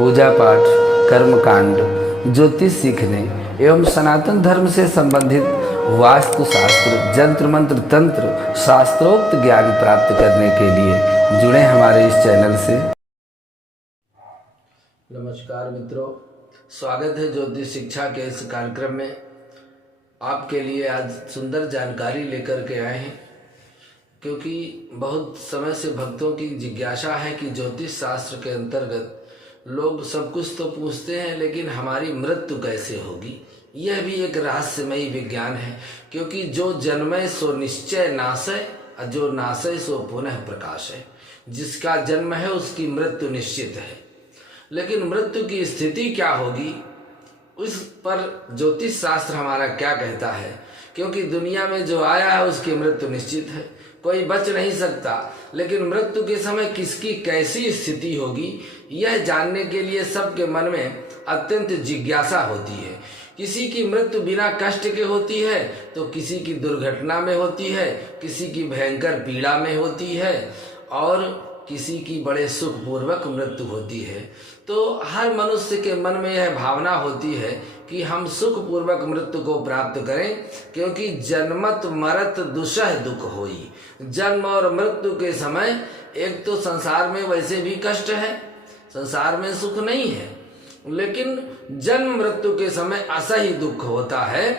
पूजा पाठ, कर्मकांड, ज्योतिष सीखने एवं सनातन धर्म से संबंधित वास्तु शास्त्र, जंत्र मंत्र, तंत्र, शास्त्रोक्त ज्ञान प्राप्त करने के लिए जुड़े हमारे इस चैनल से। नमस्कार मित्रों, स्वागत है ज्योतिष शिक्षा के इस कार्यक्रम में। आपके लिए आज सुंदर जानकारी लेकर के आए हैं, क्योंकि बहुत समय से भक्तों की जिज्ञासा है कि ज्योतिष शास्त्र के अंतर्गत लोग सब कुछ तो पूछते हैं, लेकिन हमारी मृत्यु कैसे होगी। यह भी एक रहस्यमयी विज्ञान है, क्योंकि जो जन्मे सो निश्चय नाशय, और जो नाशय सो पुनः प्रकाश है। जिसका जन्म है उसकी मृत्यु निश्चित है, लेकिन मृत्यु की स्थिति क्या होगी उस पर ज्योतिष शास्त्र हमारा क्या कहता है। क्योंकि दुनिया में जो आया है उसकी मृत्यु निश्चित है, कोई बच नहीं सकता, लेकिन मृत्यु के समय किसकी कैसी स्थिति होगी यह जानने के लिए सबके मन में अत्यंत जिज्ञासा होती है। किसी की मृत्यु बिना कष्ट के होती है, तो किसी की दुर्घटना में होती है, किसी की भयंकर पीड़ा में होती है, और किसी की बड़े सुखपूर्वक मृत्यु होती है। तो हर मनुष्य के मन में यह भावना होती है कि हम सुखपूर्वक मृत्यु को प्राप्त करें, क्योंकि जन्मत मरत दुसह दुख होई। जन्म और मृत्यु के समय एक तो संसार में वैसे भी कष्ट है, संसार में सुख नहीं है, लेकिन जन्म मृत्यु के समय असह्य दुख होता है।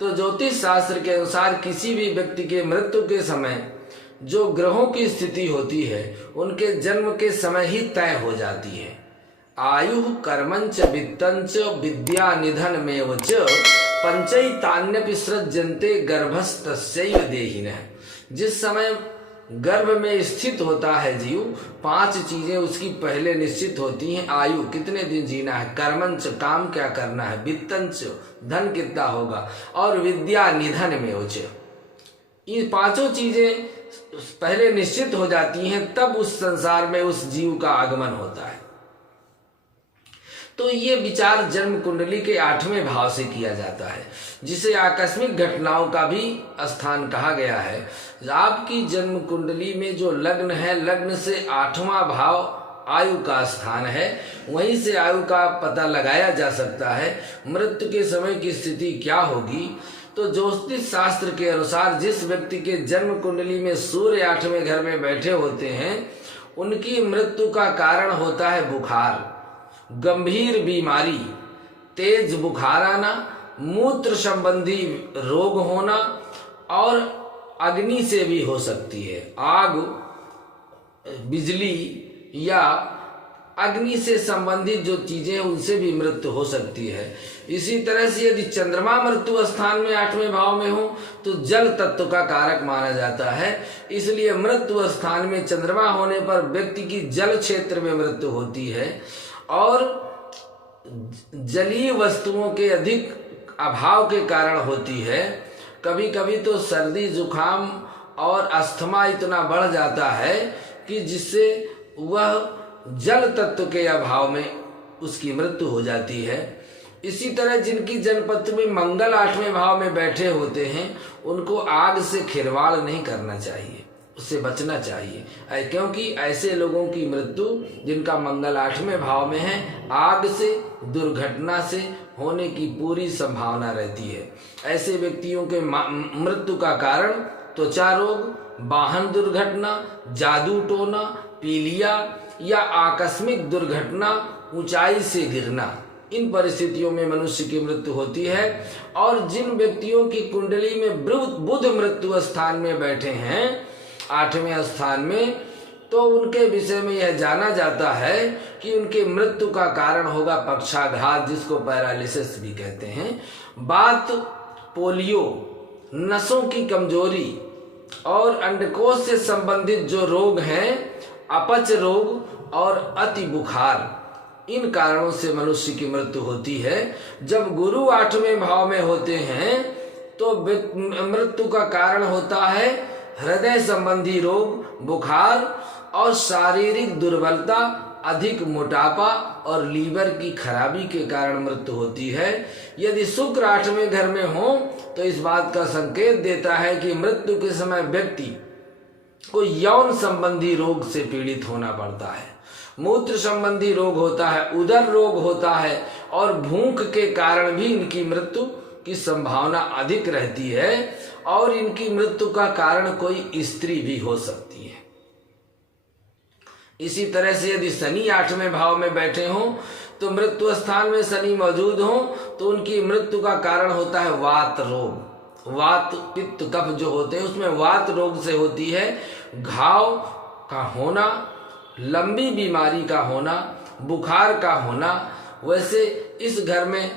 तो ज्योतिष शास्त्र के अनुसार किसी भी व्यक्ति के मृत्यु के समय जो ग्रहों की स्थिति होती है उनके जन्म के समय ही तय हो जाती है। आयु कर्मंच वित्तंच विद्या निधन में च पंचैतान्यपि सृज्यन्ते गर्भस्तस्यैव देहिनः। जिस समय गर्भ में स्थित होता है जीव, 5 चीजें उसकी पहले निश्चित होती हैं। आयु, कितने दिन जीना है, कर्मंच, काम क्या करना है, वित्तंच, धन कितना होगा, और विद्या निधन में उच। ये 5 चीजें पहले निश्चित हो जाती हैं, तब उस संसार में उस जीव का आगमन होता है। तो ये विचार जन्म कुंडली के 8वें भाव से किया जाता है, जिसे आकस्मिक घटनाओं का भी स्थान कहा गया है। आपकी जन्म कुंडली में जो लग्न है, लग्न से 8वां भाव आयु का स्थान है, वहीं से आयु का पता लगाया जा सकता है मृत्यु के समय की स्थिति क्या होगी। तो ज्योतिष शास्त्र के अनुसार जिस व्यक्ति के जन्म कुंडली में सूर्य 8वें घर में बैठे होते हैं, उनकी मृत्यु का कारण होता है बुखार, गंभीर बीमारी, तेज बुखार आना, मूत्र संबंधी रोग होना, और अग्नि से भी हो सकती है। आग, बिजली या अग्नि से संबंधित जो चीजें हैं उनसे भी मृत्यु हो सकती है। इसी तरह से यदि चंद्रमा मृत्यु स्थान में 8वें भाव में हो तो जल तत्व का कारक माना जाता है। इसलिए मृत्यु स्थान में चंद्रमा होने पर व्यक्ति की जल क्षेत्र में मृत्यु होती है, और जलीय वस्तुओं के अधिक अभाव के कारण होती है। कभी कभी तो सर्दी, जुखाम और अस्थमा इतना बढ़ जाता है कि जिससे वह जल तत्व के अभाव में उसकी मृत्यु हो जाती है। इसी तरह जिनकी जन्मपत्र में मंगल 8वें भाव में बैठे होते हैं, उनको आग से खिलवाड़ नहीं करना चाहिए, उससे बचना चाहिए, क्योंकि ऐसे लोगों की मृत्यु जिनका मंगल 8वें भाव में है, आग से, दुर्घटना से होने की पूरी संभावना रहती है। ऐसे व्यक्तियों के मृत्यु का कारण त्वचा रोग, वाहन दुर्घटना, जादू टोना, पीलिया या आकस्मिक दुर्घटना, ऊंचाई से गिरना, इन परिस्थितियों में मनुष्य की मृत्यु होती है। और जिन व्यक्तियों की कुंडली में बुध मृत्यु स्थान में बैठे हैं 8वें स्थान में, तो उनके विषय में यह जाना जाता है कि उनके मृत्यु का कारण होगा पक्षाघात, जिसको पैरालिसिस भी कहते हैं, बात, पोलियो, नसों की कमजोरी, और अंडकोश से संबंधित जो रोग हैं, अपच रोग और अति बुखार, इन कारणों से मनुष्य की मृत्यु होती है। जब गुरु 8वें भाव में होते हैं तो मृत्यु का कारण होता है हृदय संबंधी रोग, बुखार और शारीरिक दुर्बलता, अधिक मोटापा और लीवर की खराबी के कारण मृत्यु होती है। यदि शुक्र 8वें घर में हो तो इस बात का संकेत देता है कि मृत्यु के समय व्यक्ति को यौन संबंधी रोग से पीड़ित होना पड़ता है। मूत्र संबंधी रोग होता है, उदर रोग होता है और भूख के कारण भी इनकी मृत्यु की संभावना अधिक रहती है और इनकी मृत्यु का कारण कोई स्त्री भी हो सकती है। इसी तरह से यदि शनि 8वें भाव में बैठे हों तो मृत्यु स्थान में शनि मौजूद हो तो उनकी मृत्यु का कारण होता है वात रोग। वात पित्त कफ जो होते हैं उसमें वात रोग से होती है घाव का होना, लंबी बीमारी का होना, बुखार का होना। वैसे इस घर में